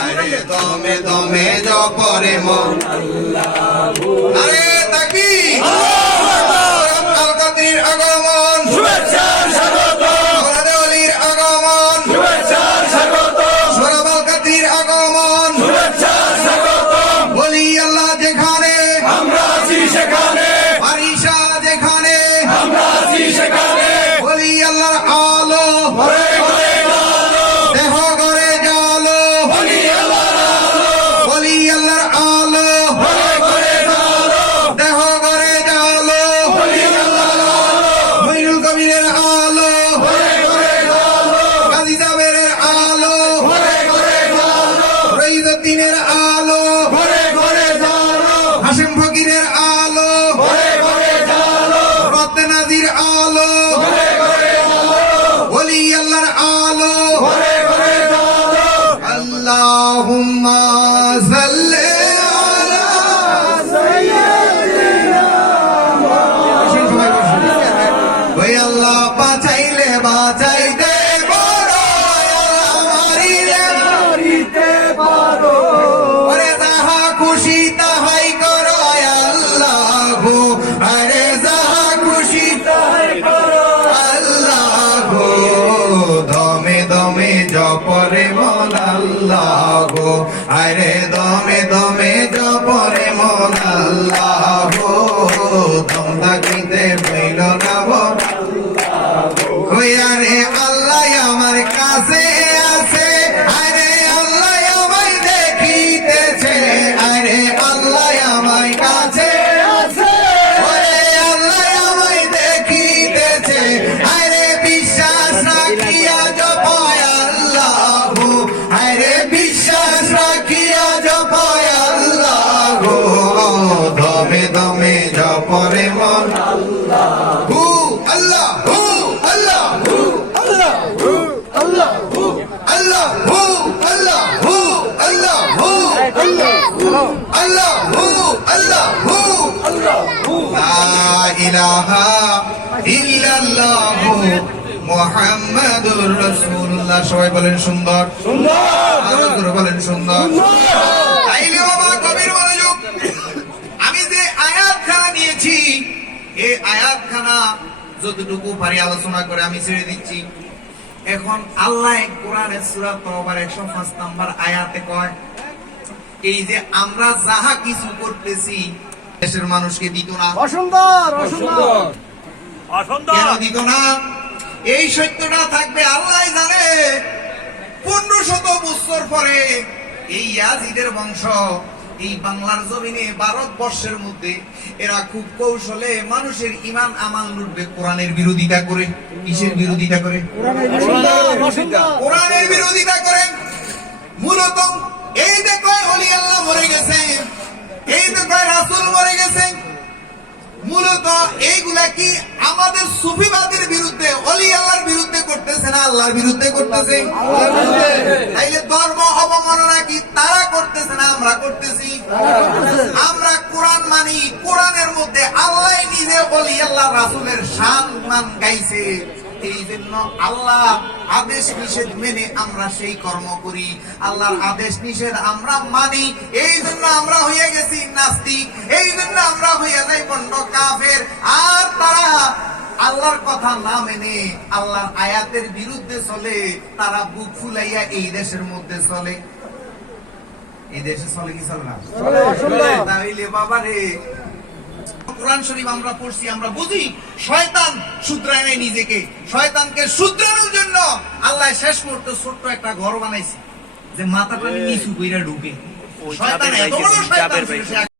আরে দমে দমে জপরে মন আরে তাকবীর আল কাদরির আগমন শুভেচ্ছার স্বাগতম, ওলাদে ওলির আগমন শুভেচ্ছার স্বাগতম, সোহরাব আল কাদরির আগমন শুভেচ্ছার স্বাগতম। ওলি আল্লাহ যেখানে আমরা আছি সেখানে, বারিশা যেখানে আমরা আছি সেখানে, ওলি আল্লাহর আলো ঘরে ঘরে আলো, দেহ ঘরে জালো ওলি আল্লাহর আলো, ওলি আল্লাহর আলো ঘরে ঘরে আলো, দেহ ঘরে জালো ওলি আল্লাহর আলো, মইনুল কবিরের আলো ঘরে ঘরে আলো, কাজী জাবেরের আলো ঘরে ঘরে আলো, রইজুদ্দিনের আলো ঘরে ঘরে আলো, হাশিম ফকিরের আলো ঘরে ঘরে আলো, রত্নে নাজির আলো ঘরে ঘরে আলো, ওলি আল্লাহর আলো ঘরে ঘরে আলো। আল্লাহুম্মা সাল্লি আলা ওই আল্লাহ বাঁচাইলে বাঁচাইতে বড় আল্লাহ মারিলে মারিতে পারো, ওরে যাহা খুশি তাহাই করো আল্লাহ গো আরে যাহা খুশি তাই করো, আল্লাহ গো দমে দমে জপরে মন আল্লাহ গো আরে দমে দমে জপরে মন আল্লাহ গো দম থাকিতে হইল না বল ওই আরে আল্লাহ আমার কাছে আছে আরে আল্লাহ আমায় দেখিতেছে আরে আল্লাহ আমার কাছে আছে ওরে আল্লাহ আমায় দেখিতেছে আরে বিশ্বাস রাখিয়া জপায় আল্লাহ আরে বিশ্বাস রাখিয়া জপায় আল্লাহ দমে দমে জপরে মন হু আল্লাহ হু আল্লাহ হু আল্লাহ হু, আল্লাহ হু, আল্লাহ হু আল্লাহ হু আল্লাহ হু আল্লাহ হু, আল্লাহ হু আল্লাহ হু আল্লাহ হু। লা ইলাহা ইল্লাল্লাহু মুহাম্মাদুর রাসূলুল্লাহ। সবাই বলেন সুন্দর, সুন্দর, আরো জোরে বলেন সুন্দর। সুন্দর। তাইলে বাবা কবির মনোযোগ, আমি যে আয়াতখানা নিয়েছি এই আয়াতখানা যতটুকু পারি আলোচনা করে আমি ছেড়ে দিচ্ছি। এখন আল্লাহ কোরআনের সূরা তওবার 105 নম্বর আয়াতে কয় এই যে আমরা যাহা কিছু করতেছি দেশের মানুষকে দিত না, অসুন্দর সুন্দর, কেন দিত না? এই সত্যটা থাকবে আল্লাহ জানে। 1500 বছর পরে এই ইয়াজিদের বংশ এই বাংলার জমিনে ভারতবর্ষের মধ্যে এরা খুব কৌশলে মানুষের ঈমান আমাল লুটবে কোরআনের বিরোধিতা করে। কিসের বিরোধিতা করে? কোরআনের বিরোধিতা করেন। মূলত এই যে কয় ওলি আল্লাহ মরে গেছে, এই যে কয় রাসূল মরে গেছে, মূলত এইগুলা কি আমাদের সুফিবাদের বিরুদ্ধে ওলি আল্লাহর বিরুদ্ধে করতেছে না আল্লাহর বিরুদ্ধে করতেছে? তাইলে ধর্ম অবমাননা কি তারা করতেছে না আমরা করতেছি? আমরা কোরআন মানি, কোরআনের মধ্যে আল্লাহ নিজে ওলি আল্লাহ রাসূলের শান মান গাইছে। এই জন্য আল্লাহ আদেশ নিষেধ মেনে আমরা সেই কর্ম করি, আল্লাহর আদেশ নিষেধ আমরা মানি। এই জন্য আমরা হয়ে গেছি নাস্তিক, এই জন্য আমরা হয়ে যাই পণ্ড কাফের। আর তারা আল্লাহর কথা না মেনে আল্লাহর আয়াতের বিরুদ্ধে চলে, তারা বুক ফুলাইয়া এই দেশের মধ্যে চলে। এই দেশে চলে কি চলে না? তাইলে বাবা রে, কোরআন শরীফ আমরা পড়ছি, আমরা বুঝি শয়তান শুধরায় নাই নিজেকে। শয়তানকে শুধরানোর জন্য আল্লাহ শেষ মুহূর্তে ছোট্ট একটা ঘর বানাইছে যে মাথাটা নিচু কইরা ঢুকে। শয়তান এত বড় শয়তান ছিল, সে